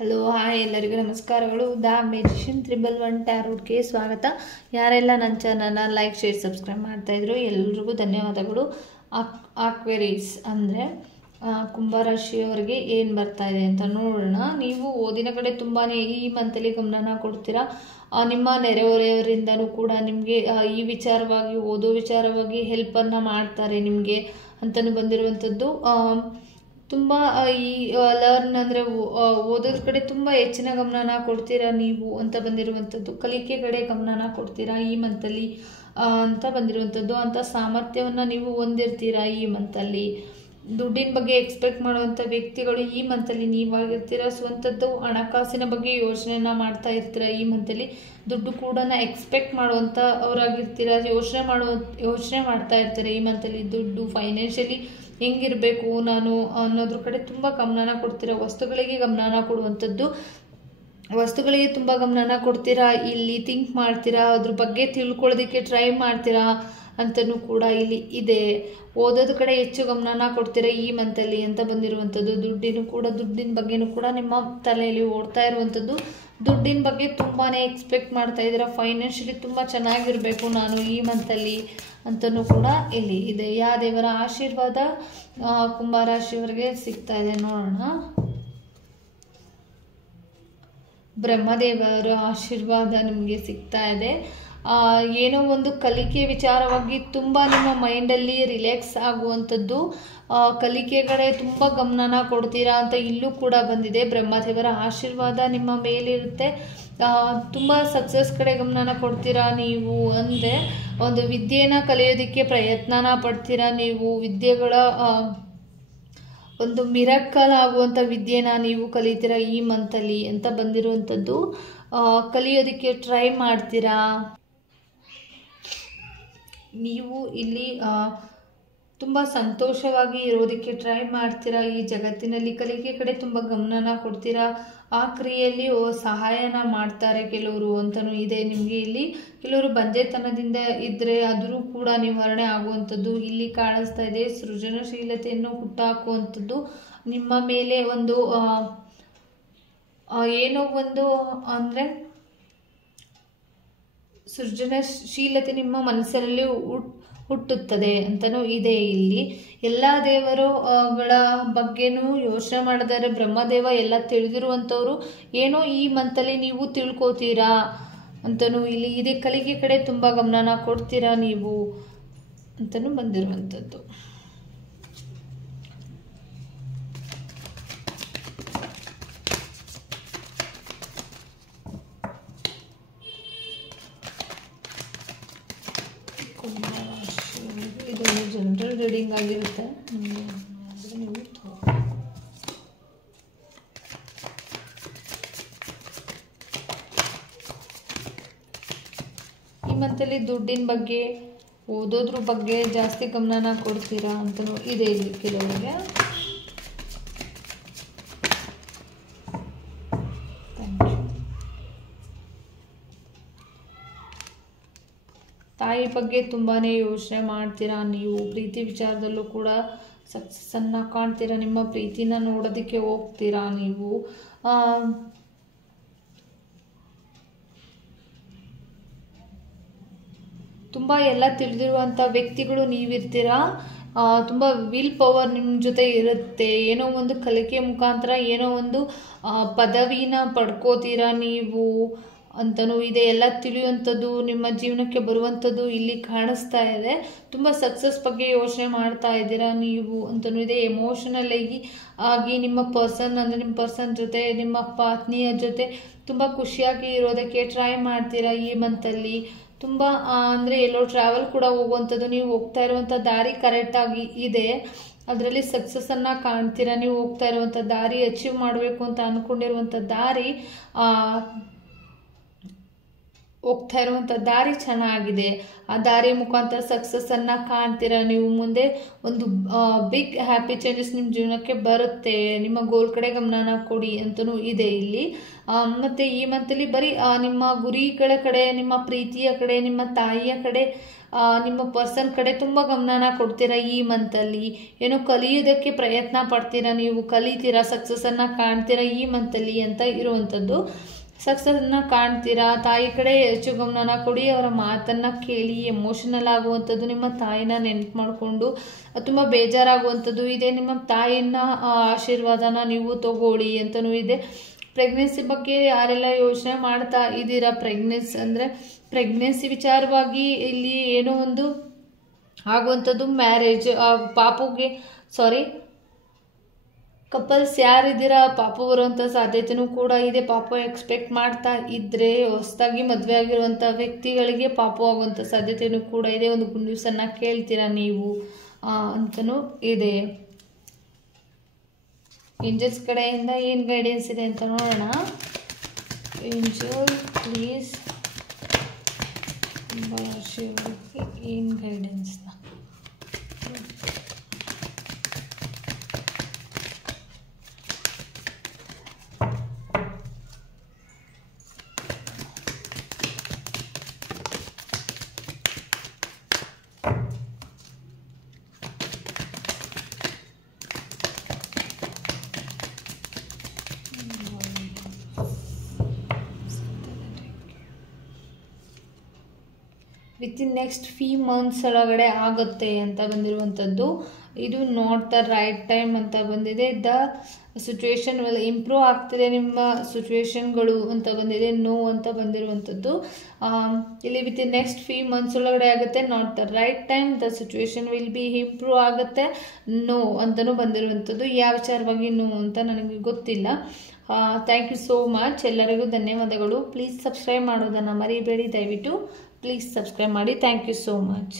Hello hi ಎಲ್ಲರಿಗೂ ನಮಸ್ಕಾರಗಳು. The magician 111 ಟ್ಯಾರೋಟ್ಗೆ ಸ್ವಾಗತ. ಯಾರೆಲ್ಲ ನನ್ನ ಚಾನಲ್ನ ಲೈಕ್ ಶೇರ್ ಸಬ್ಸ್ಕ್ರೈಬ್ ಮಾಡ್ತಾಯಿದ್ರು ಎಲ್ರಿಗೂ ಧನ್ಯವಾದಗಳು. ಆಕ್ವೇರಿಯಸ್ ಅಂದರೆ ಕುಂಭರಾಶಿಯವರಿಗೆ ಏನು ಬರ್ತಾ ಇದೆ ಅಂತ ನೋಡೋಣ. ನೀವು ಓದಿನ ಕಡೆ ತುಂಬಾ ಈ ಮಂತಲ್ಲಿ ಗಮನ ಕೊಡ್ತೀರಾ. ನಿಮ್ಮ ನೆರೆಹೊರೆಯವರಿಂದನೂ ಕೂಡ ನಿಮಗೆ ಈ ವಿಚಾರವಾಗಿ ಓದೋ ವಿಚಾರವಾಗಿ ಹೆಲ್ಪನ್ನು ಮಾಡ್ತಾರೆ ನಿಮಗೆ ಅಂತಲೂ ಬಂದಿರುವಂಥದ್ದು. ತುಂಬ ಈ ಲರ್ನ್ ಅಂದರೆ ಓದೋದ್ರ ಕಡೆ ತುಂಬ ಹೆಚ್ಚಿನ ಗಮನ ಕೊಡ್ತೀರಾ ನೀವು ಅಂತ ಬಂದಿರುವಂಥದ್ದು. ಕಲಿಕೆ ಕಡೆ ಗಮನ ಕೊಡ್ತೀರಾ ಈ ಮಂತಲ್ಲಿ ಅಂತ ಬಂದಿರುವಂಥದ್ದು. ಅಂಥ ಸಾಮರ್ಥ್ಯವನ್ನು ನೀವು ಹೊಂದಿರ್ತೀರಾ ಈ ಮಂತಲ್ಲಿ. ದುಡ್ಡಿನ ಬಗ್ಗೆ ಎಕ್ಸ್ಪೆಕ್ಟ್ ಮಾಡುವಂಥ ವ್ಯಕ್ತಿಗಳು ಈ ಮಂತಲ್ಲಿ ನೀವಾಗಿರ್ತೀರ. ಸ್ವಂತದ್ದು ಹಣಕಾಸಿನ ಬಗ್ಗೆ ಯೋಚನೆನ ಮಾಡ್ತಾ ಇರ್ತೀರ ಈ ಮಂತಲ್ಲಿ. ದುಡ್ಡು ಕೂಡ ಎಕ್ಸ್ಪೆಕ್ಟ್ ಮಾಡುವಂಥ ಅವರಾಗಿರ್ತೀರ. ಯೋಚನೆ ಮಾಡ್ತಾ ಇರ್ತೀರ ಈ ಮಂತಲ್ಲಿ. ದುಡ್ಡು ಫೈನಾನ್ಷಿಯಲಿ ಹೆಂಗಿರಬೇಕು ನಾನು ಅನ್ನೋದ್ರ ಕಡೆ ತುಂಬ ಗಮನ ಕೊಡ್ತೀರಾ. ವಸ್ತುಗಳಿಗೆ ಗಮನ ಕೊಡುವಂಥದ್ದು. ವಸ್ತುಗಳಿಗೆ ತುಂಬ ಗಮನ ಕೊಡ್ತೀರಾ ಇಲ್ಲಿ. ಥಿಂಕ್ ಮಾಡ್ತೀರಾ, ಅದ್ರ ಬಗ್ಗೆ ತಿಳ್ಕೊಳ್ಳೋದಕ್ಕೆ ಟ್ರೈ ಮಾಡ್ತೀರಾ ಅಂತಲೂ ಕೂಡ ಇಲ್ಲಿ ಇದೆ. ಓದೋದ್ರ ಕಡೆ ಹೆಚ್ಚು ಗಮನ ಕೊಡ್ತೀರಾ ಈ ಮಂತಲ್ಲಿ ಅಂತ ಬಂದಿರುವಂಥದ್ದು. ದುಡ್ಡಿನ ಬಗ್ಗೆನೂ ಕೂಡ ನಿಮ್ಮ ತಲೆಯಲ್ಲಿ ಓಡ್ತಾ ಇರುವಂಥದ್ದು. ದುಡ್ಡಿನ ಬಗ್ಗೆ ತುಂಬಾ ಎಕ್ಸ್ಪೆಕ್ಟ್ ಮಾಡ್ತಾ ಇದ್ದೀರಾ. ಫೈನಾನ್ಷಿಯಲಿ ತುಂಬ ಚೆನ್ನಾಗಿರಬೇಕು ನಾನು ಈ ಮಂತಲ್ಲಿ ಅಂತಲೂ ಕೂಡ ಇಲ್ಲಿ ಇದೆ. ಯಾವ ದೇವರ ಆಶೀರ್ವಾದ ಕುಂಭರಾಶಿಯವರಿಗೆ ಸಿಗ್ತಾ ಇದೆ ನೋಡೋಣ. ಬ್ರಹ್ಮದೇವರ ಆಶೀರ್ವಾದ ನಿಮಗೆ ಸಿಗ್ತಾ ಇದೆ. ಏನೋ ಒಂದು ಕಲಿಕೆ ವಿಚಾರವಾಗಿ ತುಂಬ ನಿಮ್ಮ ಮೈಂಡಲ್ಲಿ ರಿಲ್ಯಾಕ್ಸ್ ಆಗುವಂಥದ್ದು. ಕಲಿಕೆ ಕಡೆ ತುಂಬ ಗಮನ ಕೊಡ್ತೀರಾ ಅಂತ ಇಲ್ಲೂ ಕೂಡ ಬಂದಿದೆ. ಬ್ರಹ್ಮದೇವರ ಆಶೀರ್ವಾದ ನಿಮ್ಮ ಮೇಲಿರುತ್ತೆ. ತುಂಬ ಸಕ್ಸಸ್ ಕಡೆ ಗಮನ ಕೊಡ್ತೀರಾ ನೀವು. ಅಂದರೆ ಒಂದು ವಿದ್ಯೆನ ಕಲಿಯೋದಕ್ಕೆ ಪ್ರಯತ್ನನ ಪಡ್ತೀರಾ ನೀವು. ವಿದ್ಯೆಗಳ ಒಂದು ಮಿರಕಲ್ ಆಗುವಂಥ ವಿದ್ಯೆನ ನೀವು ಕಲಿತೀರಾ ಈ ಮಂತಲ್ಲಿ ಅಂತ ಬಂದಿರುವಂಥದ್ದು. ಕಲಿಯೋದಕ್ಕೆ ಟ್ರೈ ಮಾಡ್ತೀರಾ ನೀವು ಇಲ್ಲಿ. ತುಂಬ ಸಂತೋಷವಾಗಿ ಇರೋದಕ್ಕೆ ಟ್ರೈ ಮಾಡ್ತೀರಾ ಈ ಜಗತ್ತಿನಲ್ಲಿ. ಕಲಿಕೆ ಕಡೆ ತುಂಬ ಗಮನ ಕೊಡ್ತೀರಾ. ಆ ಕ್ರಿಯೆಯಲ್ಲಿ ಸಹಾಯನ ಮಾಡ್ತಾರೆ ಕೆಲವರು ಅಂತಲೂ ಇದೆ ನಿಮಗೆ ಇಲ್ಲಿ. ಕೆಲವರು ಬಂಜೆತನದಿಂದ ಇದ್ದರೆ ಅದೂ ಕೂಡ ನಿವಾರಣೆ ಆಗುವಂಥದ್ದು ಇಲ್ಲಿ ಕಾಣಿಸ್ತಾ ಇದೆ. ಸೃಜನಶೀಲತೆಯನ್ನು ಹುಟ್ಟಾಕುವಂಥದ್ದು ನಿಮ್ಮ ಮೇಲೆ ಒಂದು ಏನೋ ಒಂದು ಅಂದರೆ ಸೃಜನಶೀಲತೆ ನಿಮ್ಮ ಮನಸ್ಸಲ್ಲಿ ಹುಟ್ಟುತ್ತದೆ ಅಂತಲೂ ಇದೆ ಇಲ್ಲಿ. ಎಲ್ಲ ದೇವರುಗಳ ಬಗ್ಗೆನೂ ಯೋಚನೆ ಮಾಡಿದರೆ ಬ್ರಹ್ಮದೇವ ಎಲ್ಲ ತಿಳಿದಿರುವಂಥವ್ರು ಏನೋ ಈ ಮಂತಲ್ಲಿ ನೀವು ತಿಳ್ಕೊತೀರಾ ಅಂತಲೂ ಇಲ್ಲಿ ಇದೆ. ಕಲಿಕೆ ಕಡೆ ತುಂಬ ಗಮನ ಕೊಡ್ತೀರಾ ನೀವು ಅಂತಲೂ ಬಂದಿರುವಂಥದ್ದು. ಇದೊಂದು ಜನರಲ್ ರೀಡಿಂಗ್ ಆಗಿರುತ್ತೆ. ನೀವು ಈ ಮಂತಲ್ಲಿ ದುಡ್ಡಿನ ಬಗ್ಗೆ ಓದೋದ್ರ ಬಗ್ಗೆ ಜಾಸ್ತಿ ಗಮನ ಕೊಡ್ತೀರಾ ಅಂತಲೂ ಇದೆ ಇಲ್ಲಿ ಕೆಲವರಿಗೆ. ತಾಯಿ ಬಗ್ಗೆ ತುಂಬಾ ಯೋಚನೆ ಮಾಡ್ತೀರಾ ನೀವು. ಪ್ರೀತಿ ವಿಚಾರದಲ್ಲೂ ಕೂಡ ಸಕ್ಸಸ್ಸನ್ನು ಕಾಣ್ತೀರಾ. ನಿಮ್ಮ ಪ್ರೀತಿನ ನೋಡೋದಕ್ಕೆ ಹೋಗ್ತೀರಾ ನೀವು. ತುಂಬ ಎಲ್ಲ ತಿಳಿದಿರುವಂಥ ವ್ಯಕ್ತಿಗಳು ನೀವಿರ್ತೀರಾ. ತುಂಬ ವಿಲ್ ಪವರ್ ನಿಮ್ಮ ಜೊತೆ ಇರುತ್ತೆ. ಏನೋ ಒಂದು ಕಲಿಕೆ ಮುಖಾಂತರ ಏನೋ ಒಂದು ಪದವಿನ ಪಡ್ಕೋತೀರಾ ನೀವು ಅಂತಲೂ ಇದೆ. ಎಲ್ಲ ತಿಳಿಯುವಂಥದ್ದು ನಿಮ್ಮ ಜೀವನಕ್ಕೆ ಬರುವಂಥದ್ದು ಇಲ್ಲಿ ಕಾಣಿಸ್ತಾ ಇದೆ. ತುಂಬ ಸಕ್ಸಸ್ ಬಗ್ಗೆ ಯೋಚನೆ ಮಾಡ್ತಾ ಇದ್ದೀರಾ ನೀವು ಅಂತಲೂ ಇದೆ. ಎಮೋಷನಲ್ ಆಗಿ ನಿಮ್ಮ ಪರ್ಸನ್ ಜೊತೆ ನಿಮ್ಮ ಪತ್ನಿಯ ಜೊತೆ ತುಂಬ ಖುಷಿಯಾಗಿ ಇರೋದಕ್ಕೆ ಟ್ರೈ ಮಾಡ್ತೀರಾ ಈ ಮಂತಲ್ಲಿ. ತುಂಬ ಅಂದರೆ ಎಲ್ಲೋ ಟ್ರಾವೆಲ್ ಕೂಡ ಹೋಗುವಂಥದ್ದು. ನೀವು ಹೋಗ್ತಾ ಇರುವಂಥ ದಾರಿ ಕರೆಕ್ಟಾಗಿ ಇದೆ. ಅದರಲ್ಲಿ ಸಕ್ಸಸ್ಸನ್ನು ಕಾಣ್ತೀರಾ. ನೀವು ಹೋಗ್ತಾ ಇರುವಂಥ ದಾರಿ ಅಚೀವ್ ಮಾಡಬೇಕು ಅಂತ ಅಂದ್ಕೊಂಡಿರುವಂಥ ದಾರಿ ಹೋಗ್ತಾ ಇರುವಂಥ ದಾರಿ ಚೆನ್ನಾಗಿದೆ. ಆ ದಾರಿ ಮುಖಾಂತರ ಸಕ್ಸಸ್ಸನ್ನು ಕಾಣ್ತೀರಾ. ನೀವು ಮುಂದೆ ಒಂದು ಬಿಗ್ ಹ್ಯಾಪಿ ಚೇಂಜಸ್ ನಿಮ್ಮ ಜೀವನಕ್ಕೆ ಬರುತ್ತೆ. ನಿಮ್ಮ ಗೋಲ್ ಕಡೆ ಗಮನನ ಕೊಡಿ ಅಂತಲೂ ಇದೆ ಇಲ್ಲಿ. ಮತ್ತು ಈ ಮಂತಲ್ಲಿ ಬರೀ ನಿಮ್ಮ ಗುರಿಗಳ ಕಡೆ, ನಿಮ್ಮ ಪ್ರೀತಿಯ ಕಡೆ, ನಿಮ್ಮ ತಾಯಿಯ ಕಡೆ, ನಿಮ್ಮ ಪರ್ಸನ್ ಕಡೆ ತುಂಬ ಗಮನನ ಕೊಡ್ತೀರಾ. ಈ ಮಂತಲ್ಲಿ ಏನೋ ಕಲಿಯೋದಕ್ಕೆ ಪ್ರಯತ್ನ ಪಡ್ತೀರಾ, ನೀವು ಕಲಿತೀರಾ, ಸಕ್ಸಸ್ಸನ್ನು ಕಾಣ್ತೀರಾ ಈ ಮಂತಲ್ಲಿ ಅಂತ ಇರುವಂಥದ್ದು. ಸಕ್ಸಸ್ಸನ್ನು ಕಾಣ್ತೀರಾ. ತಾಯಿ ಕಡೆ ಹೆಚ್ಚು ಗಮನನ ಕೊಡಿ. ಅವರ ಮಾತನ್ನು ಕೇಳಿ. ಎಮೋಷನಲ್ ಆಗುವಂಥದ್ದು, ನಿಮ್ಮ ತಾಯಿನ ನೆನಪು ಮಾಡಿಕೊಂಡು ತುಂಬ ಬೇಜಾರಾಗುವಂಥದ್ದು ಇದೆ. ನಿಮ್ಮ ತಾಯಿನ ಆಶೀರ್ವಾದನ ನೀವು ತಗೊಳ್ಳಿ ಅಂತಲೂ ಇದೆ. ಪ್ರೆಗ್ನೆನ್ಸಿ ಬಗ್ಗೆ ಯಾರೆಲ್ಲ ಯೋಚನೆ ಮಾಡ್ತಾ ಇದ್ದೀರಾ, ಪ್ರೆಗ್ನೆನ್ಸಿ ವಿಚಾರವಾಗಿ ಇಲ್ಲಿ ಏನೋ ಒಂದು ಆಗುವಂಥದ್ದು, ಮ್ಯಾರೇಜ್, ಪಾಪುಗೆ ಕಪಲ್ಸ್ ಯಾರಿದ್ದೀರಾ ಪಾಪು ಬರುವಂಥ ಸಾಧ್ಯತೆಯೂ ಕೂಡ ಇದೆ. ಪಾಪು ಎಕ್ಸ್ಪೆಕ್ಟ್ ಮಾಡ್ತಾ ಇದ್ದರೆ ಹೊಸದಾಗಿ ಮದುವೆ ಆಗಿರುವಂಥ ವ್ಯಕ್ತಿಗಳಿಗೆ ಪಾಪು ಆಗುವಂಥ ಸಾಧ್ಯತೆಯೂ ಕೂಡ ಇದೆ. ಒಂದು ಗುಡ್ ನ್ಯೂಸನ್ನು ಕೇಳ್ತೀರಾ ನೀವು ಅಂತಲೂ ಇದೆ. ಏಂಜಲ್ಸ್ ಕಡೆಯಿಂದ ಏನು ಗೈಡೆನ್ಸ್ ಇದೆ ಅಂತ ನೋಡೋಣ. ಏಂಜಲ್ ಪ್ಲೀಸ್ ಏನು ಗೈಡೆನ್ಸ್ನ ವಿತಿನ್ ನೆಕ್ಸ್ಟ್ ಫ್ಯೂ ಮಂತ್ಸ್ ಒಳಗಡೆ ಆಗುತ್ತೆ ಅಂತ ಬಂದಿರುವಂಥದ್ದು. ಇದು ನಾಟ್ ದ ರೈಟ್ ಟೈಮ್ ಅಂತ ಬಂದಿದೆ. ದ ಸಿಚುವೇಶನ್ ವಿಲ್ ಇಂಪ್ರೂವ್ ಆಗ್ತಿದೆ, ನಿಮ್ಮ ಸಿಚುವೇಶನ್ಗಳು ಅಂತ ಬಂದಿದೆ. ನೋ ಅಂತ ಬಂದಿರುವಂಥದ್ದು. ಇಲ್ಲಿ ವಿತಿನ್ ನೆಕ್ಸ್ಟ್ ಫ್ಯೂ ಮಂತ್ಸ್ ಒಳಗಡೆ ಆಗುತ್ತೆ. Not the right time, the situation will be improve ಆಗುತ್ತೆ. ನೋ ಅಂತಲೂ ಬಂದಿರುವಂಥದ್ದು. ಯಾವ ವಿಚಾರವಾಗಿ ನೋ ಅಂತ ನನಗೆ ಗೊತ್ತಿಲ್ಲ. Thank you so much. ಎಲ್ಲರಿಗೂ ಧನ್ಯವಾದಗಳು. ಪ್ಲೀಸ್ ಸಬ್ಸ್ಕ್ರೈಬ್ ಮಾಡೋದನ್ನು ಮರಿಬೇಡಿ. ದಯವಿಟ್ಟು ಪ್ಲೀಸ್ ಸಬ್ಸ್ಕ್ರೈಬ್ ಮಾಡಿ. Thank you so much.